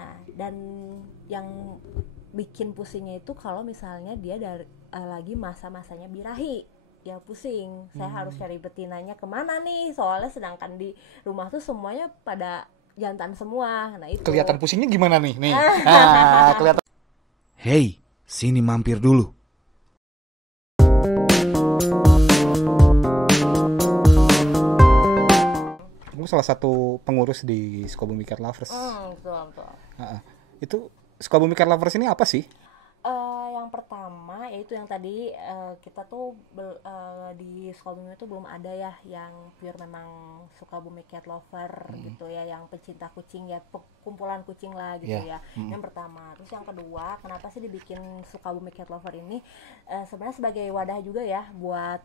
Nah, dan yang bikin pusingnya itu kalau misalnya dia lagi masa-masanya birahi, ya pusing. Saya harus cari betinanya kemana nih, soalnya sedangkan di rumah tuh semuanya pada jantan semua. Nah itu Kelihatan pusingnya gimana nih? Kelihatan. Hey, sini mampir dulu. Aku salah satu pengurus di Sukabumi Cat Lovers. betul. Itu Sukabumi Cat Lovers ini apa sih? Yang pertama yaitu yang tadi kita tuh di Sukabumi itu belum ada ya yang pure memang Sukabumi Cat Lover gitu ya, yang pecinta kucing ya, kumpulan kucing lah gitu ya. Yang pertama. Terus yang kedua, kenapa sih dibikin Sukabumi Cat Lover ini? Sebenarnya sebagai wadah juga ya buat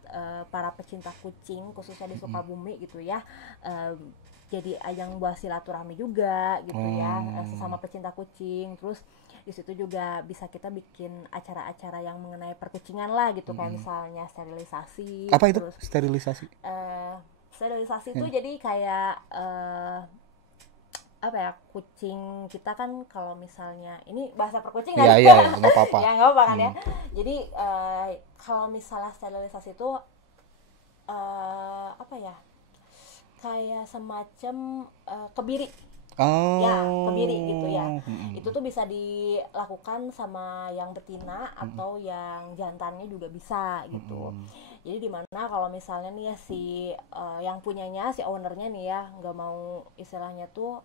para pecinta kucing khususnya di Sukabumi gitu ya. Jadi ajang buat silaturahmi juga gitu ya, sesama pecinta kucing. Terus di situ juga bisa kita bikin acara-acara yang mengenai perkucingan lah gitu, kayak misalnya sterilisasi. Apa itu Terus, sterilisasi? sterilisasi itu jadi kayak apa ya, kucing kita kan kalau misalnya ini bahasa perkucing nggak? Iya, nggak apa-apa. Ya nggak apa-apa kan ya. Jadi kalau misalnya sterilisasi itu apa ya, kayak semacam kebiri. Ya, kebiri gitu ya. Itu tuh bisa dilakukan sama yang betina atau yang jantannya juga bisa gitu. Jadi dimana kalau misalnya nih ya yang punyanya, si ownernya nih ya nggak mau istilahnya tuh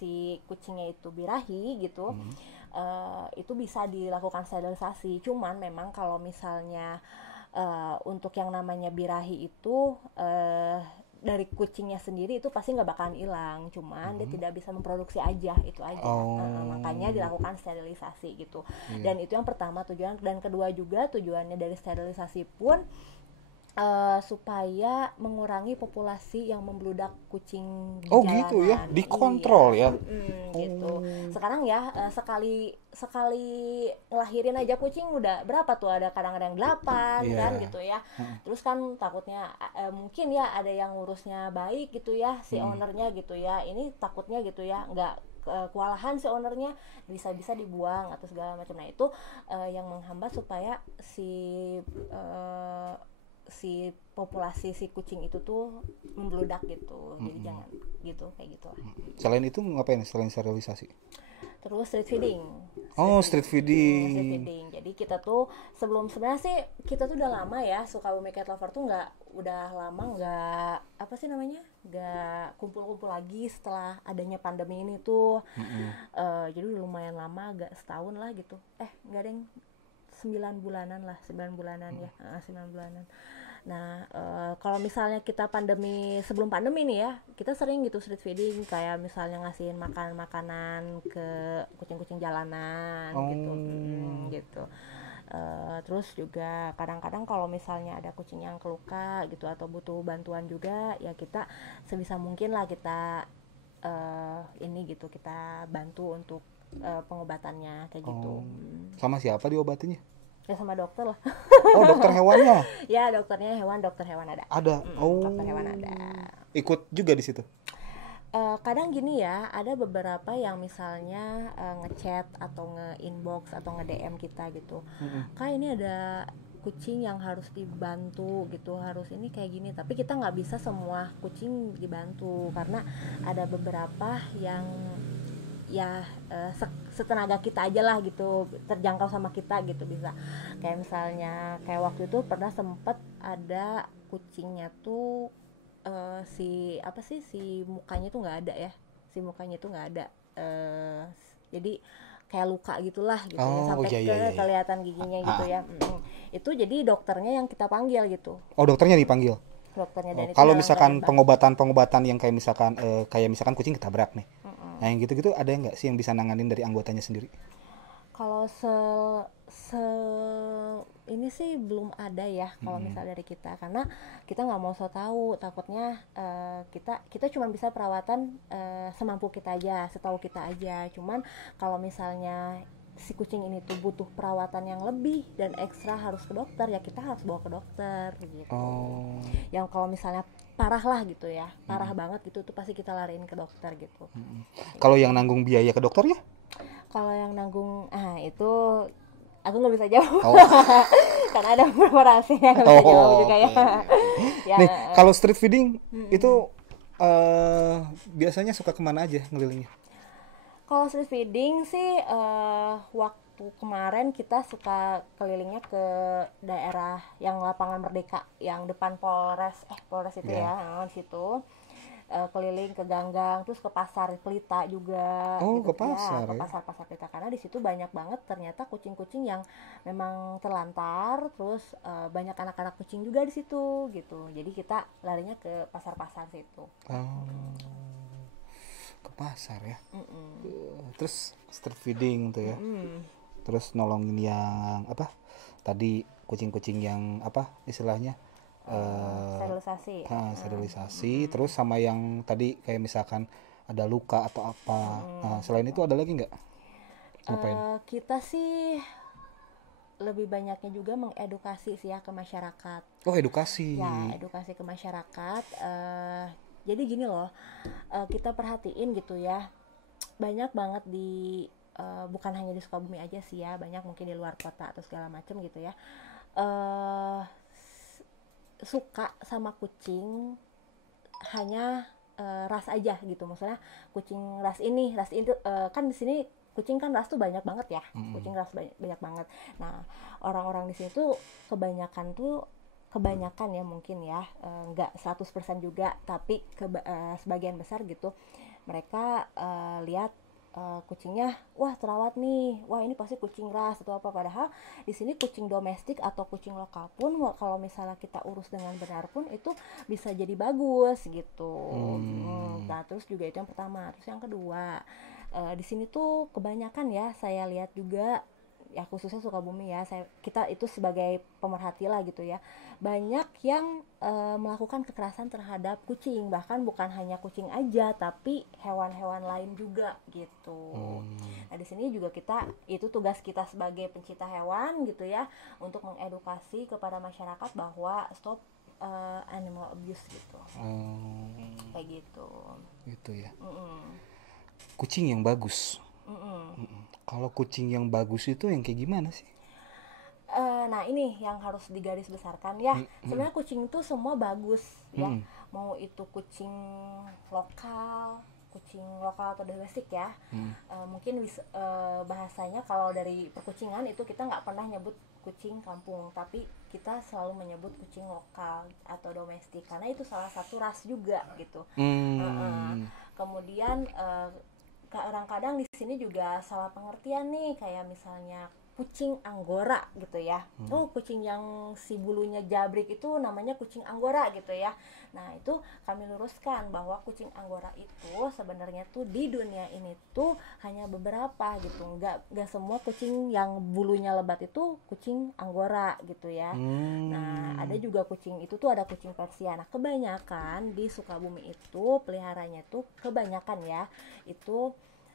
si kucingnya itu birahi gitu, itu bisa dilakukan sterilisasi. Cuman memang kalau misalnya untuk yang namanya birahi itu dari kucingnya sendiri itu pasti nggak bakalan hilang, cuman dia tidak bisa memproduksi aja, itu aja. Makanya dilakukan sterilisasi gitu. Dan itu yang pertama tujuan, dan kedua juga tujuannya dari sterilisasi pun supaya mengurangi populasi yang membludak kucing di jalanan. Gitu ya, dikontrol ya. Gitu. Sekarang ya sekali ngelahirin aja kucing udah berapa tuh, ada kadang-kadang 8 kan gitu ya. Terus kan takutnya mungkin ya ada yang ngurusnya baik gitu ya si ownernya gitu ya. Ini takutnya gitu ya nggak kewalahan si ownernya, bisa-bisa dibuang atau segala macam. Nah itu yang menghambat supaya si populasi si kucing itu tuh membludak gitu. Jadi jangan gitu, kayak gitu lah. Selain itu ngapain selain sterilisasi? Terus street feeding. Street feeding. Jadi kita tuh sebenarnya sih kita tuh udah lama ya, Sukabumi Cat Lover tuh udah lama nggak apa sih namanya, nggak kumpul-kumpul lagi setelah adanya pandemi ini tuh. Jadi udah lumayan lama, agak setahun lah gitu. Nggak ada yang 9 bulanan ya, 9 bulanan. Nah, kalau misalnya kita sebelum pandemi nih ya, kita sering gitu street feeding, kayak misalnya ngasihin makanan ke kucing-kucing jalanan gitu. Terus juga kadang-kadang kalau misalnya ada kucing yang keluka gitu atau butuh bantuan juga, ya kita sebisa mungkin lah kita kita bantu untuk pengobatannya kayak gitu. Sama siapa diobatinya? Ya sama dokter lah. Dokter hewannya. Ya dokter hewan ada. Ada. Dokter hewan ada. Ikut juga di situ. Kadang gini ya, ada beberapa yang misalnya ngechat atau nge-inbox atau nge-DM kita gitu. Kak, ini ada kucing yang harus dibantu gitu, harus ini kayak gini. Tapi kita nggak bisa semua kucing dibantu karena ada beberapa yang ya setenaga kita aja lah gitu, terjangkau sama kita gitu bisa. Kayak misalnya kayak waktu itu pernah sempet ada kucingnya tuh si mukanya tuh nggak ada ya, jadi kayak luka gitulah gitu ya, sampai kelihatan giginya gitu ya. Itu jadi dokternya yang kita panggil gitu. Dokternya dipanggil. Dan kalau misalkan pengobatan yang kayak misalkan kucing ketabrak nih. Nah yang gitu-gitu ada nggak sih yang bisa nanganin dari anggotanya sendiri? Kalau ini sih belum ada ya kalau misalnya dari kita, karena kita nggak mau so tahu, takutnya kita cuma bisa perawatan semampu kita aja, setahu kita aja. Cuman kalau misalnya si kucing ini tuh butuh perawatan yang lebih dan ekstra harus ke dokter, ya kita harus bawa ke dokter gitu. Yang kalau misalnya parah lah gitu ya, parah banget gitu tuh pasti kita lariin ke dokter gitu. Kalau yang nanggung biaya ke dokter ya? Kalau yang nanggung, itu aku nggak bisa jawab. Oh. Karena ada beberapa rahasia yang nggak bisa jawab juga ya. Ya. Nih, kalau street feeding itu biasanya suka kemana aja ngelilingnya? Kalau street feeding sih waktu kemarin kita suka kelilingnya ke daerah yang lapangan Merdeka, yang depan Polres itu ya, di situ. Keliling ke Ganggang, terus ke pasar Pelita juga. Oh, gitu. ke pasar Ke ya? pasar Pelita, karena di situ banyak banget ternyata kucing-kucing yang memang terlantar, terus banyak anak-anak kucing juga di situ gitu. Jadi kita larinya ke pasar-pasar situ. Oh, ke pasar ya. Terus street feeding tuh ya. Terus nolongin yang apa? Tadi kucing-kucing yang apa istilahnya? Sterilisasi. Sterilisasi. Terus sama yang tadi kayak misalkan ada luka atau apa. Selain itu ada lagi nggak? Ngapain? Kita sih lebih banyaknya juga mengedukasi sih ya ke masyarakat. Oh, edukasi. Ya, edukasi ke masyarakat. Jadi gini loh, kita perhatiin gitu ya, banyak banget di bukan hanya di Sukabumi aja sih ya, banyak mungkin di luar kota atau segala macam gitu ya, suka sama kucing hanya ras aja gitu. Maksudnya kucing ras ini kan di sini kucing kan ras tuh banyak banget ya. Kucing ras banyak banget. Nah, orang-orang di sini tuh kebanyakan ya mungkin ya, nggak 100% juga, tapi sebagian besar gitu mereka lihat kucingnya, wah terawat nih, wah ini pasti kucing ras atau apa. Padahal di sini kucing domestik atau kucing lokal pun kalau misalnya kita urus dengan benar pun itu bisa jadi bagus gitu. Nah, terus juga itu yang pertama. Terus yang kedua, di sini tuh kebanyakan ya saya lihat juga, ya khususnya Sukabumi ya, kita itu sebagai pemerhati lah gitu ya, banyak yang melakukan kekerasan terhadap kucing, bahkan bukan hanya kucing aja tapi hewan-hewan lain juga gitu. Nah, di sini juga itu tugas kita sebagai pencinta hewan gitu ya, untuk mengedukasi kepada masyarakat bahwa stop animal abuse gitu. Kayak gitu. Gitu ya. Kucing yang bagus. Kalau kucing yang bagus itu yang kayak gimana sih? Nah, ini yang harus digarisbesarkan ya. Sebenarnya kucing itu semua bagus ya. Mau itu kucing lokal atau domestik ya. Mungkin bahasanya kalau dari perkucingan itu kita nggak pernah nyebut kucing kampung, tapi kita selalu menyebut kucing lokal atau domestik karena itu salah satu ras juga gitu. Kemudian kadang-kadang di sini juga salah pengertian nih, kayak misalnya kucing Anggora gitu ya. Kucing yang si bulunya jabrik itu namanya kucing Anggora gitu ya. Nah, itu kami luruskan bahwa kucing Anggora itu sebenarnya tuh di dunia ini tuh hanya beberapa gitu. Enggak semua kucing yang bulunya lebat itu kucing Anggora gitu ya. Nah, ada juga kucing itu tuh ada kucing Persia. Nah, kebanyakan di Sukabumi itu peliharanya tuh kebanyakan ya itu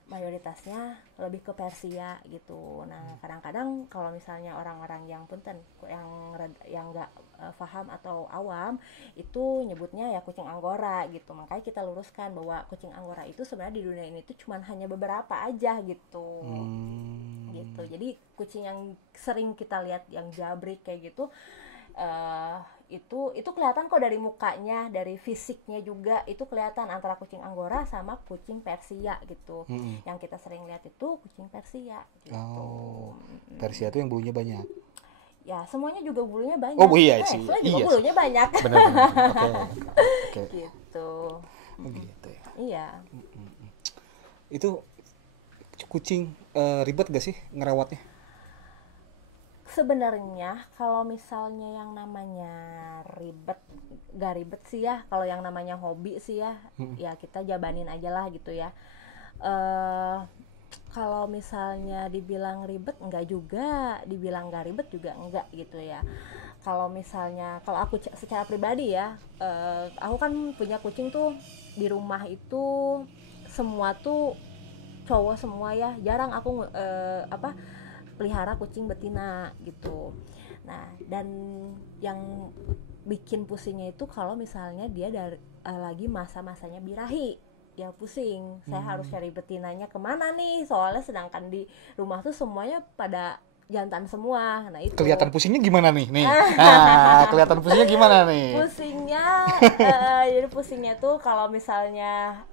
mayoritasnya lebih ke Persia gitu. Nah, kadang-kadang kalau misalnya orang-orang yang punten yang nggak paham atau awam itu nyebutnya ya kucing Anggora gitu. Makanya kita luruskan bahwa kucing Anggora itu sebenarnya di dunia ini tuh cuman hanya beberapa aja gitu. Gitu. Jadi kucing yang sering kita lihat yang jabrik kayak gitu, itu kelihatan kok dari mukanya, dari fisiknya juga itu kelihatan antara kucing Anggora sama kucing Persia gitu. Yang kita sering lihat itu kucing Persia gitu. Persia itu yang bulunya banyak. Ya, semuanya juga bulunya banyak. Oh iya sih. Juga bulunya banyak. Benar. Oke. Gitu. Gitu ya. Iya. Itu kucing ribet gak sih ngerawatnya? Sebenarnya kalau misalnya yang namanya gak ribet sih ya. Kalau yang namanya hobi sih ya, ya kita jabanin aja lah gitu ya. Kalau misalnya dibilang ribet enggak juga, dibilang gak ribet juga enggak gitu ya. Kalau aku secara pribadi ya, aku kan punya kucing tuh di rumah itu semua tuh cowok semua ya. Jarang aku pelihara kucing betina gitu. Nah, dan yang bikin pusingnya itu kalau misalnya dia lagi masa-masanya birahi ya pusing. Saya harus cari betinanya kemana nih, soalnya sedangkan di rumah tuh semuanya pada jantan semua. Nah itu Kelihatan pusingnya gimana nih? Kelihatan pusingnya gimana nih? Pusingnya jadi pusingnya tuh kalau misalnya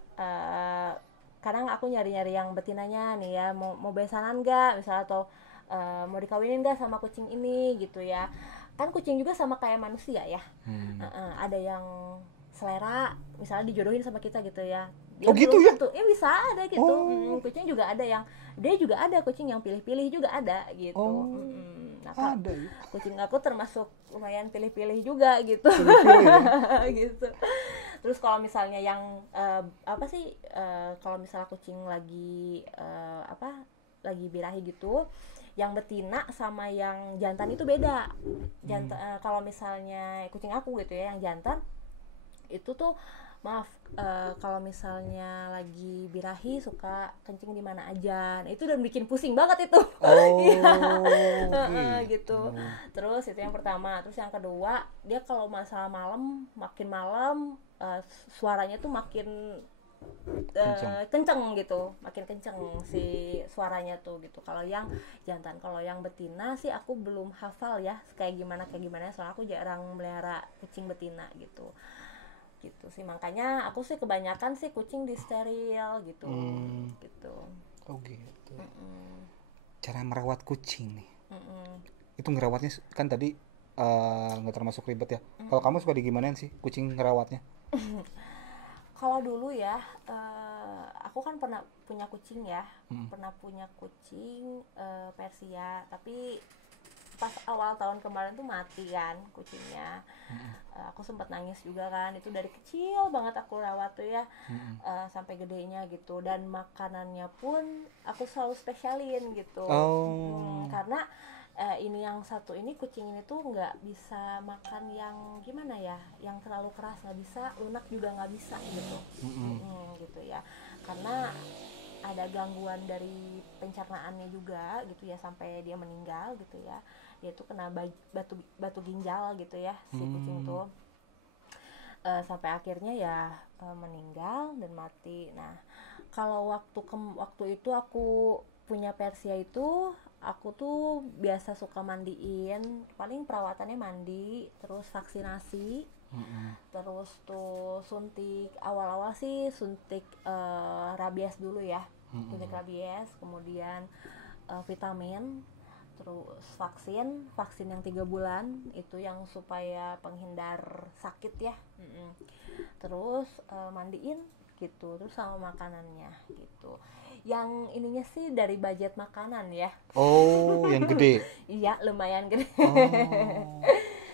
kadang aku nyari-nyari yang betinanya nih ya, mau besanan nggak misalnya, atau mau dikawinin nggak sama kucing ini gitu ya. Kan kucing juga sama kayak manusia ya. Ada yang selera misalnya dijodohin sama kita gitu ya. Dia gitu ya? Ya bisa ada gitu. Kucing juga ada yang dia juga ada kucing yang pilih-pilih juga ada gitu. Nah, ada ya? Kucing aku termasuk lumayan pilih-pilih juga gitu. Gitu. Terus kalau misalnya yang kalau misalnya kucing lagi lagi birahi gitu, yang betina sama yang jantan itu beda. Kalau misalnya kucing aku gitu ya, yang jantan itu tuh kalau misalnya lagi birahi suka kencing di mana aja. Nah, itu udah bikin pusing banget itu. Gitu. Terus itu yang pertama. Terus yang kedua, dia kalau masalah makin malam suaranya tuh makin kenceng gitu, makin kenceng si suaranya tuh gitu. Kalau yang jantan, kalau yang betina sih aku belum hafal ya kayak gimana, soalnya aku jarang melihara kucing betina gitu sih. Makanya aku sih kebanyakan sih kucing di steril gitu. Gitu. Oh gitu. Cara merawat kucing nih. Itu ngerawatnya kan tadi nggak termasuk ribet ya. Kalau kamu suka digimanain sih kucing ngerawatnya? Kalau dulu ya, aku kan pernah punya kucing ya, pernah punya kucing Persia, tapi pas awal tahun kemarin tuh mati kan kucingnya. Aku sempat nangis juga kan, itu dari kecil banget aku rawat tuh ya, sampai gedenya gitu. Dan makanannya pun aku selalu spesialin gitu. Karena ini yang satu ini, kucing ini tuh nggak bisa makan yang gimana ya, yang terlalu keras nggak bisa, lunak juga nggak bisa gitu. Gitu ya, karena ada gangguan dari pencernaannya juga gitu ya, sampai dia meninggal gitu ya. Dia tuh kena batu ginjal gitu ya si kucing tuh, sampai akhirnya ya meninggal dan mati. Nah, kalau waktu itu aku punya Persia itu, aku tuh biasa suka mandiin, paling perawatannya mandi, terus vaksinasi, terus tuh suntik, awal-awal sih suntik rabies dulu ya, suntik rabies, kemudian vitamin, terus vaksin yang 3 bulan itu yang supaya penghindar sakit ya. Terus mandiin gitu, terus sama makanannya gitu. Yang ininya sih dari budget makanan ya. Yang gede. Iya, lumayan gede.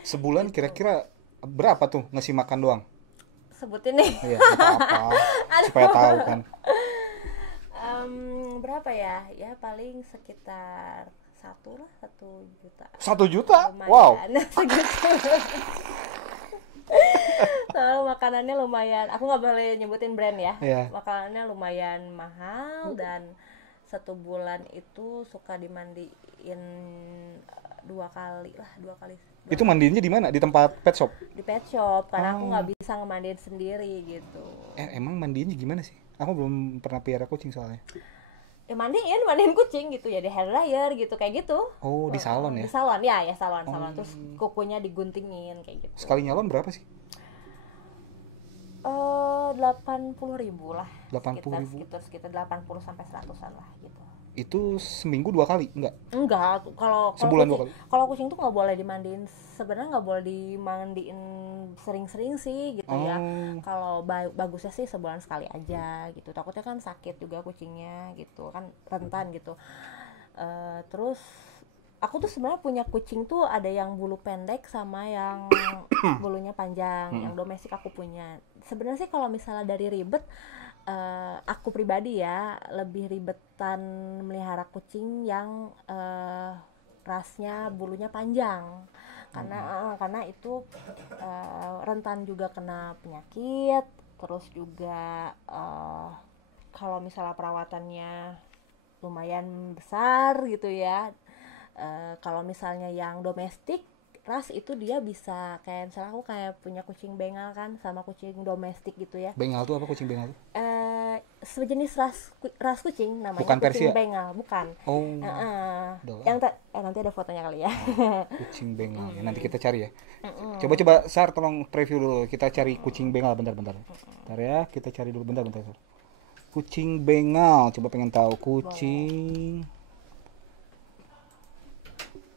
Sebulan kira-kira berapa tuh ngasih makan doang? Sebutin nih. Iya, apa-apa. Supaya tahu kan. Berapa ya? Ya paling sekitar 1 juta. 1 juta? Lumayan. Wow. Segitu. Soalnya makanannya lumayan, aku nggak boleh nyebutin brand ya. Makanannya lumayan mahal, dan 1 bulan itu suka dimandiin 2 kali. Itu mandiinnya di mana? Di tempat pet shop? Di pet shop, karena aku nggak bisa ngemandiin sendiri gitu. Emang mandiinnya gimana sih? Aku belum pernah pelihara kucing soalnya. Ya mandiin kucing gitu ya, di hair dryer gitu, kayak gitu. Di salon ya? Di salon ya, salon. Terus kukunya diguntingin kayak gitu. Sekali nyalon berapa sih? 80.000 lah. 80.000? Sekitar 80 sampai 100-an lah gitu. Itu seminggu 2 kali? Enggak, kalau sebulan 2 kali? Kalau kucing tuh nggak boleh dimandiin, sebenarnya nggak boleh dimandiin sering-sering sih gitu ya. Kalau bagusnya sih sebulan sekali aja gitu, takutnya kan sakit juga kucingnya gitu kan, rentan gitu. Terus aku tuh sebenarnya punya kucing tuh ada yang bulu pendek sama yang bulunya panjang. Yang domestik aku punya. Sebenarnya sih kalau misalnya dari ribet, aku pribadi ya lebih ribetan melihara kucing yang rasnya bulunya panjang, karena itu rentan juga kena penyakit. Terus juga kalau misalnya perawatannya lumayan besar gitu ya. Kalau misalnya yang domestik ras itu dia bisa kayak misalnya aku kayak punya kucing bengal kan, sama kucing domestik gitu ya. Bengal tuh apa, kucing bengal tuh? sejenis ras kucing namanya bukan kucing Persia? Bengal, bukan. Oh. Yang nanti ada fotonya kali ya. Kucing Bengal. Ya, nanti kita cari ya. Coba Sar tolong preview dulu. Kita cari kucing Bengal bentar. Bentar ya, kita cari dulu bentar Sar. Kucing Bengal, coba pengen tahu kucing.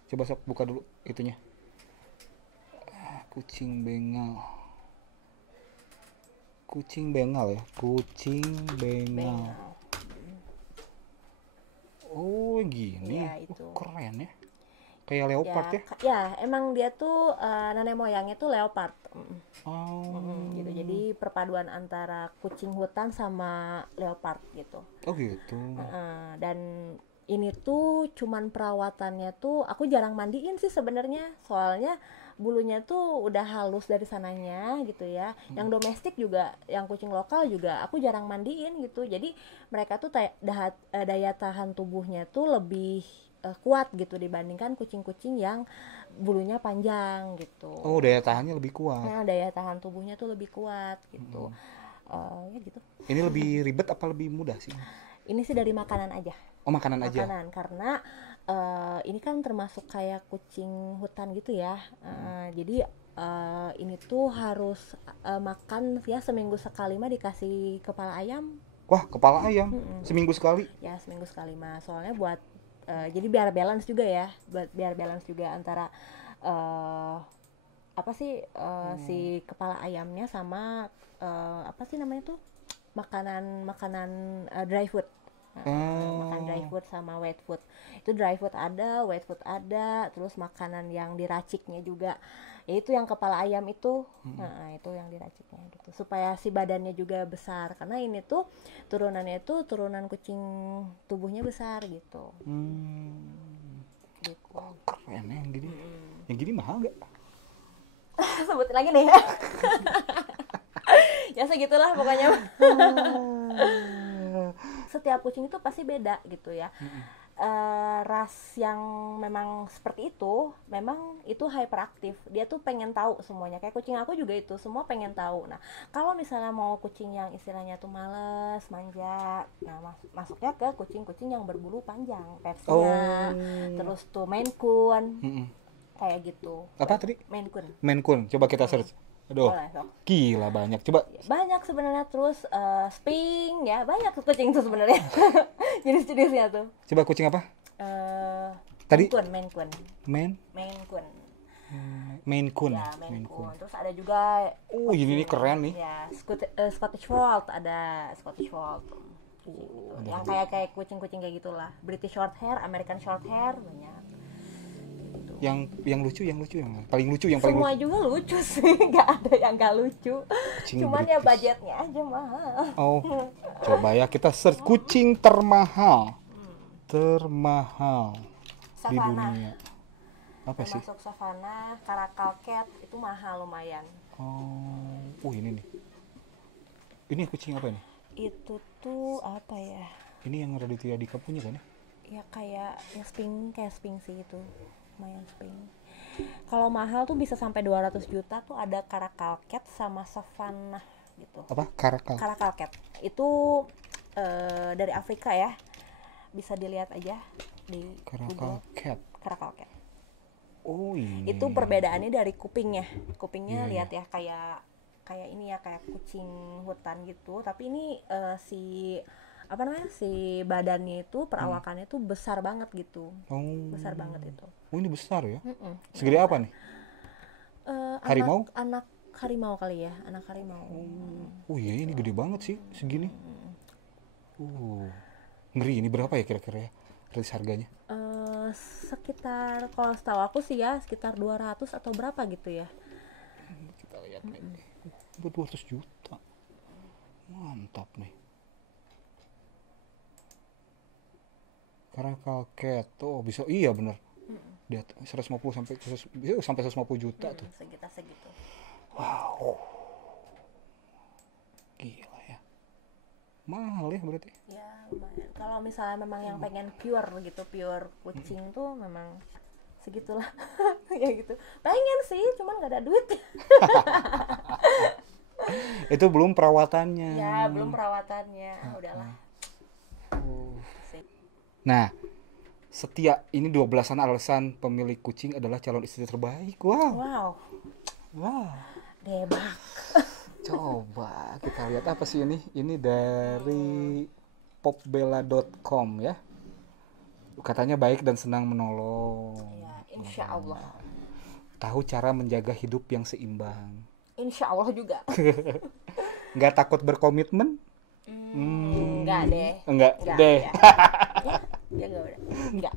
Coba sok buka dulu itunya. Kucing Bengal. Kucing Bengal ya, kucing Bengal. Oh gini, Ya, itu. keren ya, kayak leopard ya? Ya, emang dia tuh nenek moyangnya tuh leopard. Oh. Gitu. Jadi perpaduan antara kucing hutan sama leopard gitu. Oh gitu. Dan ini tuh cuman perawatannya tuh aku jarang mandiin sih sebenarnya, soalnya bulunya tuh udah halus dari sananya gitu ya. Yang domestik juga, yang kucing lokal juga aku jarang mandiin gitu. Jadi mereka tuh daya tahan tubuhnya tuh lebih kuat gitu dibandingkan kucing-kucing yang bulunya panjang gitu. Oh, daya tahannya lebih kuat. Nah, daya tahan tubuhnya tuh lebih kuat gitu. Ya gitu. Ini lebih ribet apa lebih mudah sih? Ini sih dari makanan aja. Oh, makanan aja. Makanan, karena ini kan termasuk kayak kucing hutan gitu ya. Jadi ini tuh harus makan ya seminggu sekali mah dikasih kepala ayam. Wah, kepala ayam seminggu sekali? Ya, seminggu sekali mah. Soalnya buat jadi biar balance juga ya, biar balance juga antara si kepala ayamnya sama apa sih namanya tuh makanan dry food. Makan dry food sama wet food. Itu dry food ada, wet food ada, terus makanan yang diraciknya juga. Yaitu yang kepala ayam itu. Nah, itu yang diraciknya gitu. Supaya si badannya juga besar, karena ini tuh turunannya itu turunan kucing tubuhnya besar gitu. Gitu. Wah, keren ya yang gini. Yang gini mahal gak? Sebutin lagi nih. Ya segitulah pokoknya. Setiap kucing itu pasti beda gitu ya. Ras yang memang seperti itu, memang itu hyperaktif. Dia tuh pengen tahu semuanya. Kayak kucing aku juga itu, semua pengen tahu. Nah, kalau misalnya mau kucing yang istilahnya tuh males, manja, nah masuknya ke kucing-kucing yang berbulu panjang, Persia, terus tuh Maine Coon, kayak gitu. Apa tadi? Maine Coon. Maine Coon. Coba kita search. Aduh, gila banyak. Coba. Banyak sebenarnya, terus Sphinx ya, banyak kucing tuh sebenarnya. Jenis-jenisnya tuh. Coba kucing apa? Tadi Maine Coon. Maine Coon. Ya, Maine Coon. Terus ada juga ini keren nih. Ya, Scottish Fold, ada Scottish Fold. Gitu. Yang kayak kucing-kucing kayak gitulah. British Shorthair, American Shorthair, banyak. Yang lucu yang paling lucu semua juga lucu sih, nggak ada yang nggak lucu. Cuman British. Ya budgetnya aja mahal. Oh, coba ya kita search kucing termahal Savannah. Di dunia. Apa sih? Termasuk Savannah, Caracal Cat itu mahal lumayan. Oh, ini nih. Ini kucing apa nih? Itu tuh apa ya? Ini yang Raditya Dika punya kan ya? Ya kayak Sphinx sih itu. Lumayan Sphinx. Kalau mahal tuh bisa sampai 200 juta tuh ada Caracal Cat sama Savannah gitu. Apa? Caracal Cat. Itu dari Afrika ya. Bisa dilihat aja di Caracal Cat. Oh, ini. Itu perbedaannya dari kupingnya. Kupingnya lihat ya kayak ini ya, kayak kucing hutan gitu, tapi ini si badannya itu perawakannya tuh besar banget gitu. Besar banget itu. Oh, ini besar ya? Segede apa nih? Harimau? Anak harimau kali ya, anak harimau. Oh iya, ini gede banget sih segini. Ngeri. Ini berapa ya kira-kira ya harganya? Sekitar, kalau setahu aku sih ya sekitar 200 atau berapa gitu ya. Kita lihat nih. 200 juta. Mantap nih. Caracal Cat tuh bisa, iya bener. Dia 150 sampai 150 juta tuh. Segitu. Wow. Gila ya. Mahal ya berarti. Ya, lumayan. Kalau misalnya memang yang pengen pure kucing tuh memang segitulah. Ya gitu. Pengen sih, cuman gak ada duit. Itu belum perawatannya. Ya, belum perawatannya. Udahlah. Nah, setia ini 12-an alasan pemilik kucing adalah calon istri terbaik. Wow. Debak. Coba kita lihat apa sih ini? Ini dari popbella.com ya. Katanya baik dan senang menolong. Ya, insya Allah. Tahu cara menjaga hidup yang seimbang. Insya Allah juga. Nggak takut berkomitmen? Enggak deh. Enggak deh. Ya enggak.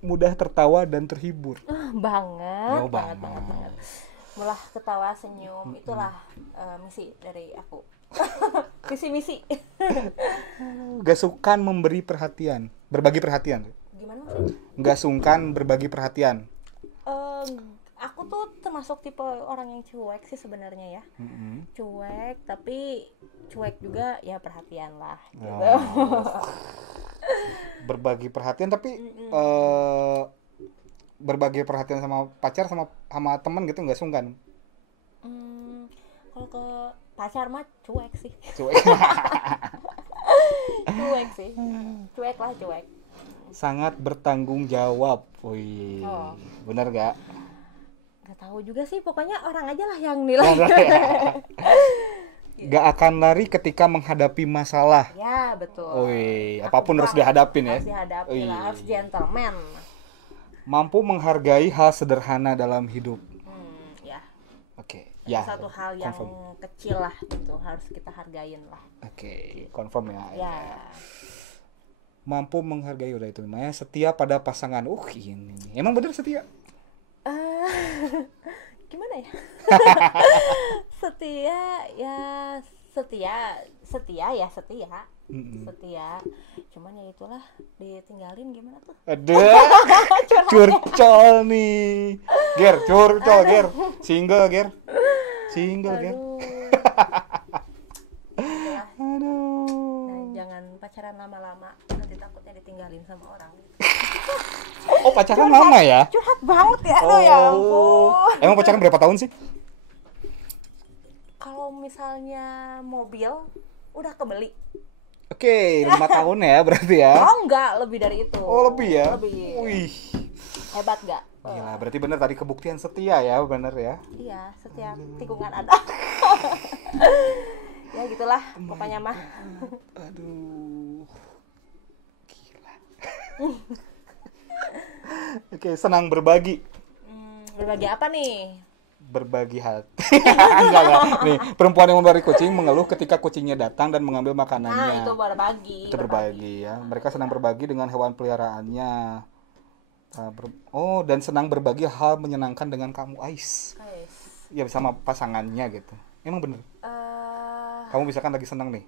Mudah tertawa dan terhibur. Banget. Mulah ketawa senyum, itulah misi dari aku. Misi. Gak sungkan memberi perhatian, berbagi perhatian. Gimana sih? Gak sungkan berbagi perhatian. Aku tuh termasuk tipe orang yang cuek sih sebenarnya ya. Cuek, tapi cuek juga ya perhatian lah gitu. Berbagi perhatian tapi berbagi perhatian sama pacar sama teman gitu nggak sungkan. Kalau ke pacar mah cuek sih. Cuek sih. Cuek. Sangat bertanggung jawab. Wih. Benar gak? Gak tahu juga sih, pokoknya orang aja lah yang nilai. Gak akan lari ketika menghadapi masalah. Ya, betul. Wih, apapun harus dihadapin ya. Harus dihadapin lah, harus gentleman. Mampu menghargai hal sederhana dalam hidup. Ya. Oke. Ya. Satu hal yang kecil lah gitu, harus kita hargain lah. Oke, confirm ya. Ya. Mampu menghargai udah itu namanya setia pada pasangan. Ini. Emang bener setia? Gimana ya? Setia. Cuman ya itulah, ditinggalin gimana tuh? Aduh. Curcol nih. Ger. Single, Ger. Aduh. Nah, jangan pacaran lama-lama, nanti takutnya ditinggalin sama orang. Oh, pacaran lama ya? Curhat banget ya, ya ampun. Emang pacaran berapa tahun sih? Kalau misalnya mobil udah kebeli. Oke, 5 tahun ya berarti ya? Oh enggak, lebih dari itu. Oh, lebih ya? Lebih. Wih. Hebat gak? Gila, berarti bener tadi kebuktian setia ya, bener ya? Iya, setiap tikungan ada. Ya gitulah, pokoknya mah. Aduh. Gila. Oke, senang berbagi. Berbagi apa nih? Berbagi hati. Enggak. Nih, perempuan yang memberi kucing mengeluh ketika kucingnya datang dan mengambil makanannya. Nah, itu berbagi. Itu berbagi ya. Mereka senang berbagi dengan hewan peliharaannya. Dan senang berbagi hal menyenangkan dengan kamu, Ais. Ya, sama pasangannya gitu. Emang bener? Kamu misalkan lagi senang nih.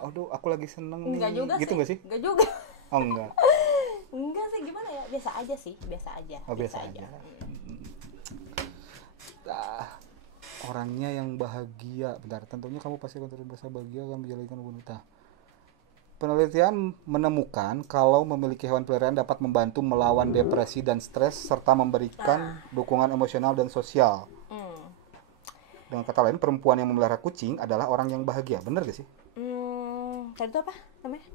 Aduh, aku lagi senang nih. Enggak juga gitu sih. Enggak sih? Enggak juga. Oh, enggak. Enggak sih, gimana ya? Biasa aja sih, biasa aja. Oh, biasa aja. Orangnya yang bahagia. Bentar, tentunya kamu pasti akan terus merasa bahagia akan menjalankan wanita. Penelitian menemukan kalau memiliki hewan peliharaan dapat membantu melawan depresi dan stres serta memberikan dukungan emosional dan sosial. Dengan kata lain, perempuan yang memelihara kucing adalah orang yang bahagia. Bener gak sih? Tadi itu apa namanya?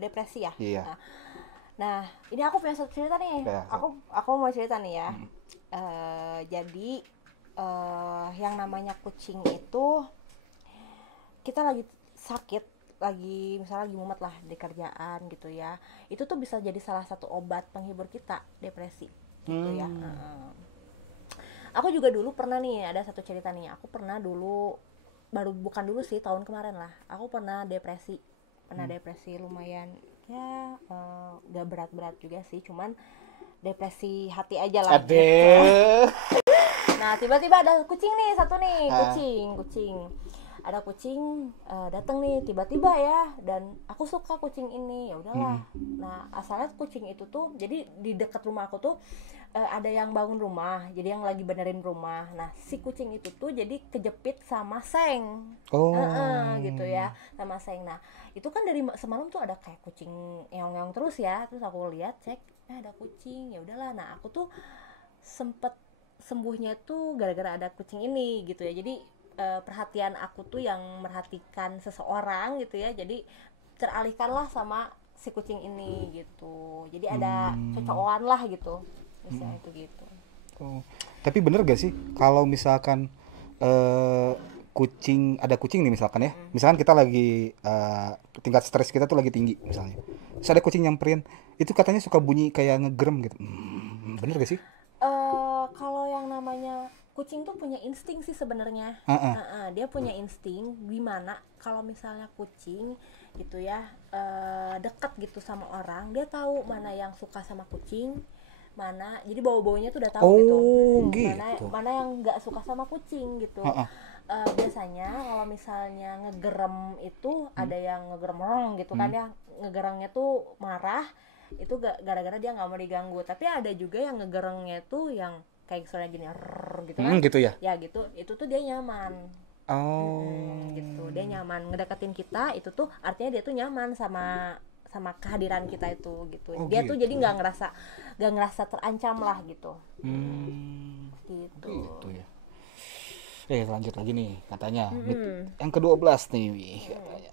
Depresi ya? Iya. Nah, ini aku punya satu cerita nih. Ya, aku mau cerita nih ya. Jadi yang namanya kucing itu, kita lagi sakit, misalnya lagi mumet lah di kerjaan gitu ya, itu tuh bisa jadi salah satu obat penghibur kita depresi gitu ya. Aku juga dulu pernah nih, ada satu cerita nih, aku pernah dulu, bukan dulu sih, tahun kemarin lah, aku pernah depresi lumayan ya, gak berat-berat juga sih, cuman depresi hati aja lah. Nah, tiba-tiba ada kucing nih, satu nih, kucing. Ada kucing datang nih tiba-tiba ya, dan aku suka kucing ini, ya udahlah. Nah, asalnya kucing itu tuh, jadi di dekat rumah aku tuh ada yang bangun rumah, jadi yang lagi benerin rumah. Nah, si kucing itu tuh jadi kejepit sama seng. Gitu ya, sama seng. Nah, itu kan dari semalam tuh ada kayak kucing eong-eong terus ya. Terus aku lihat, cek, ada kucing, ya udahlah. Nah, aku tuh sempet sembuhnya tuh gara-gara ada kucing ini gitu ya. Jadi perhatian aku tuh yang merhatikan seseorang gitu ya, jadi teralihkanlah sama si kucing ini gitu. Jadi ada cocokan lah gitu, misalnya itu gitu. Oh. Tapi bener gak sih kalau misalkan ada kucing nih misalkan ya, misalkan kita lagi tingkat stres kita tuh lagi tinggi misalnya, terus ada kucing nyamperin, itu katanya suka bunyi kayak ngegerem gitu. Bener gak sih? Kalau yang namanya kucing tuh punya insting sih sebenarnya. Dia punya insting gimana kalau misalnya kucing gitu ya dekat gitu sama orang, dia tahu mana yang suka sama kucing, mana jadi bau-baunya tuh udah tahu gitu. Mana yang nggak suka sama kucing gitu. Biasanya kalau misalnya ngegerem itu ada yang ngegerem gitu kan ya, ngegerengnya tuh marah, itu gara-gara dia nggak mau diganggu. Tapi ada juga yang ngegerengnya tuh yang kayak suara gini gitu kan, gitu ya gitu, itu tuh dia nyaman. Gitu, dia nyaman ngedeketin kita, itu tuh artinya dia tuh nyaman sama kehadiran kita itu gitu. Dia tuh jadi nggak ngerasa terancam lah gitu. Gitu ya. Lanjut lagi nih katanya. Yang ke-12 nih katanya.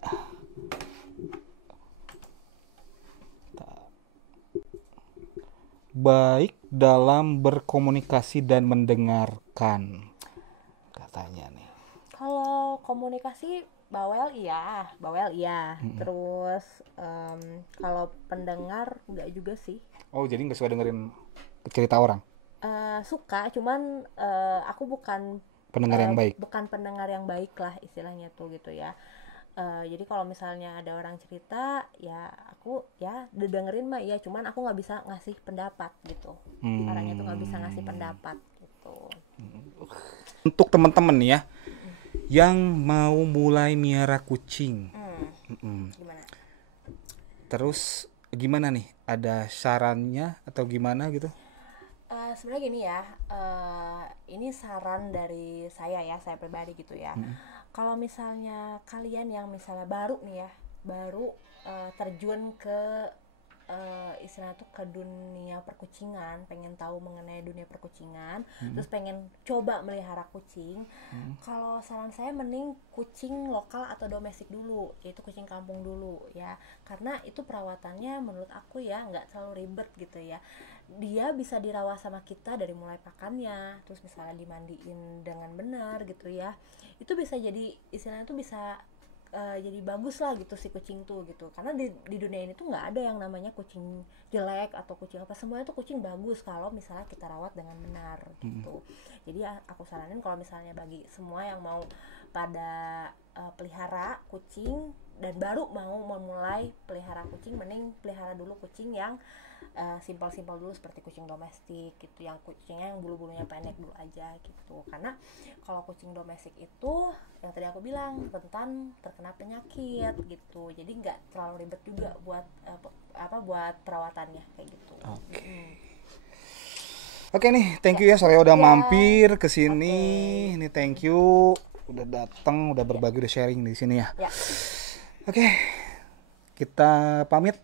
Baik dalam berkomunikasi dan mendengarkan katanya nih. Kalau komunikasi bawel iya. Terus kalau pendengar enggak juga sih. Oh, jadi nggak suka dengerin cerita orang? Suka, cuman aku bukan pendengar yang baik. Bukan pendengar yang baik lah istilahnya tuh gitu ya. Jadi kalau misalnya ada orang cerita ya aku ya dengerin mah ya, cuman aku nggak bisa ngasih pendapat gitu. Orangnya tuh nggak bisa ngasih pendapat gitu. Untuk teman-teman nih ya yang mau mulai miara kucing, gimana? Terus gimana nih, ada sarannya atau gimana gitu? Sebenarnya gini ya, ini saran dari saya pribadi gitu ya. Kalau misalnya kalian yang misalnya baru nih ya, terjun ke istilahnya tuh ke dunia perkucingan, pengen tahu mengenai dunia perkucingan, terus pengen coba melihara kucing, kalau saran saya mending kucing lokal atau domestik dulu, yaitu kucing kampung dulu ya, karena itu perawatannya menurut aku ya nggak terlalu ribet gitu ya. Dia bisa dirawat sama kita dari mulai pakannya, terus misalnya dimandiin dengan benar gitu ya, itu bisa jadi istilahnya tuh bisa jadi bagus lah gitu si kucing tuh gitu. Karena di dunia ini tuh nggak ada yang namanya kucing jelek atau kucing apa, semuanya tuh kucing bagus kalau misalnya kita rawat dengan benar gitu. Jadi aku saranin kalau misalnya bagi semua yang mau pada pelihara kucing dan baru mau memulai pelihara kucing, mending pelihara dulu kucing yang simpel-simpel dulu seperti kucing domestik gitu, yang kucingnya yang bulu-bulunya pendek dulu aja gitu. Karena kalau kucing domestik itu yang tadi aku bilang rentan terkena penyakit gitu, jadi nggak terlalu ribet juga buat buat perawatannya kayak gitu. Oke nih, thank you ya Soraya udah mampir ke sini. Ini thank you udah datang, udah berbagi, udah sharing di sini ya. Oke, kita pamit.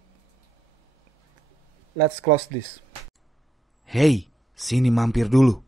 Let's close this. Hey, sini mampir dulu.